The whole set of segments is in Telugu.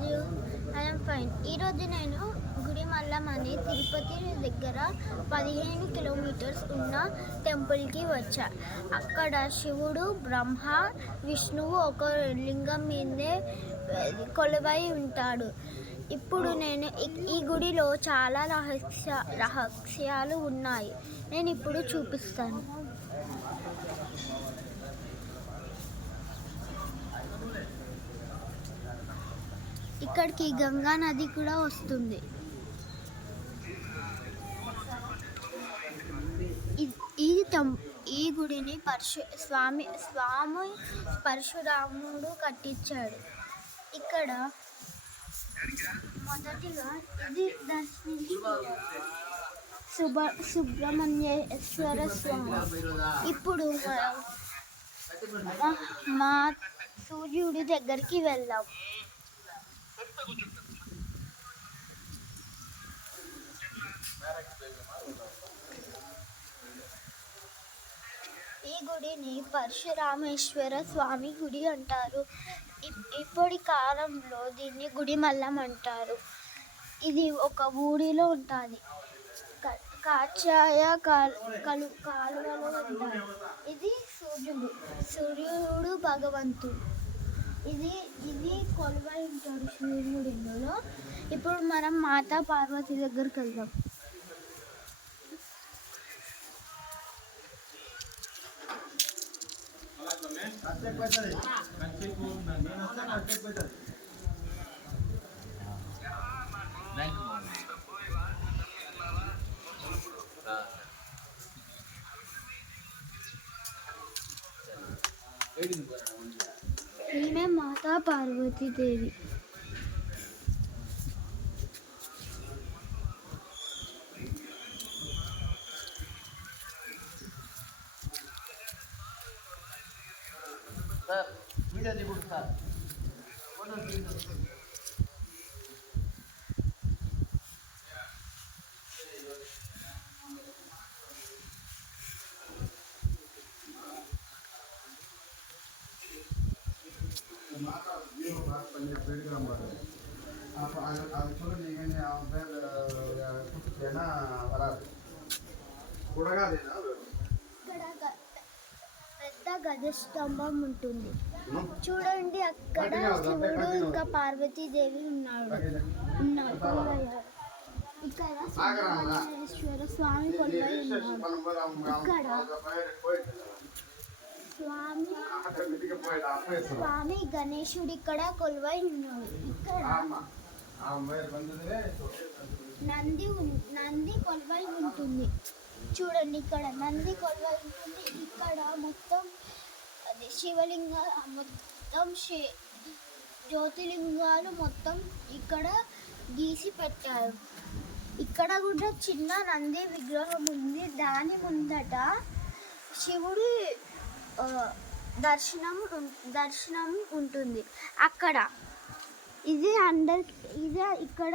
Are you? I'm fine. ఈరోజు నేను గుడిమల్లం అనే తిరుపతి దగ్గర 15 కిలోమీటర్స్ ఉన్న టెంపుల్కి వచ్చా. అక్కడ శివుడు, బ్రహ్మ, విష్ణువు ఒక లింగం మీదే కొలువై ఉంటాడు. ఇప్పుడు నేను ఈ గుడిలో చాలా రహస్యాలు ఉన్నాయి. నేను ఇప్పుడు చూపిస్తాను. ఇక్కడికి గంగా నది కూడా వస్తుంది. ఈ గుడిని స్వామి పరశురాముడు కట్టించాడు. ఇక్కడ మొదటిగా ఇది సుబ్రహ్మణ్యేశ్వర స్వామి. ఇప్పుడు మా సూర్యుడి దగ్గరికి వెళ్దాం. ఈ గుడిని పరశురామేశ్వర స్వామి గుడి అంటారు. ఇప్పటి కాలంలో దీన్ని గుడిమల్లం అంటారు. ఇది ఒక ఊరిలో ఉంటుంది. కాచాయ కాలువలో ఉంటారు. ఇది సూర్యుడు భగవంతుడు. ఇది కొలువై ఉంటాడు సూర్యుడిలో. ఇప్పుడు మనం మాతా పార్వతి దగ్గరికి వెళ్దాం. ఈమె మాతా పార్వతీదేవి. పెద్ద గజస్తంభం ఉంటుంది చూడండి. అక్కడ శివుడు ఇంకా పార్వతీదేవి ఉన్నారు. ఇక్కడ సుబ్రహ్మణ్యేశ్వర స్వామి కొలువై ఉన్నారు. ఇక్కడ స్వామి గణేశుడు ఇక్కడ కొలువై ఉన్నాడు. ఇక్కడ నంది కొలువై ఉంటుంది. చూడండి, ఇక్కడ నంది కొలువై ఉంటుంది. ఇక్కడ మొత్తం శివలింగ మొత్తం జ్యోతిలింగాలు మొత్తం ఇక్కడ గీసి పెట్టారు. ఇక్కడ కూడా చిన్న నంది విగ్రహం ఉంది. దాని ముందట శివుడి దర్శనం ఉంటుంది. అక్కడ ఇది ఇక్కడ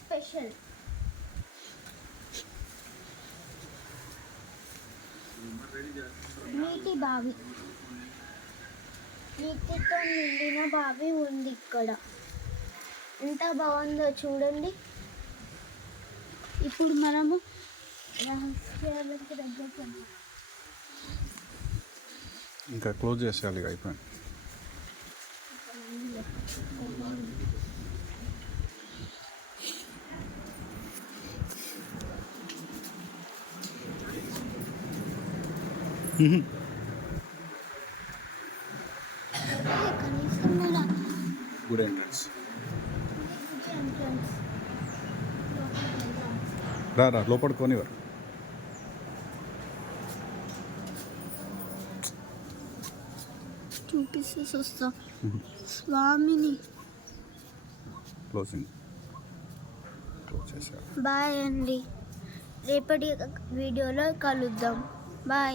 స్పెషల్. నీటి బావి, నీటితో నిండిన బావి ఉంది. ఇక్కడ ఎంత బాగుందో చూడండి. ఇప్పుడు మనము రహస్యాలకు దగ్గర ఇంకా క్లోజ్ చేసేయాలి. అయిపోయింది. Good entrance. రా లోపలికి కొనివారు. చూపిస్తేసి వస్తాం స్వామిని. క్లోజ్ చేశారు. బాయ్ అండి. రేపటి వీడియోలో కలుద్దాం. బాయ్.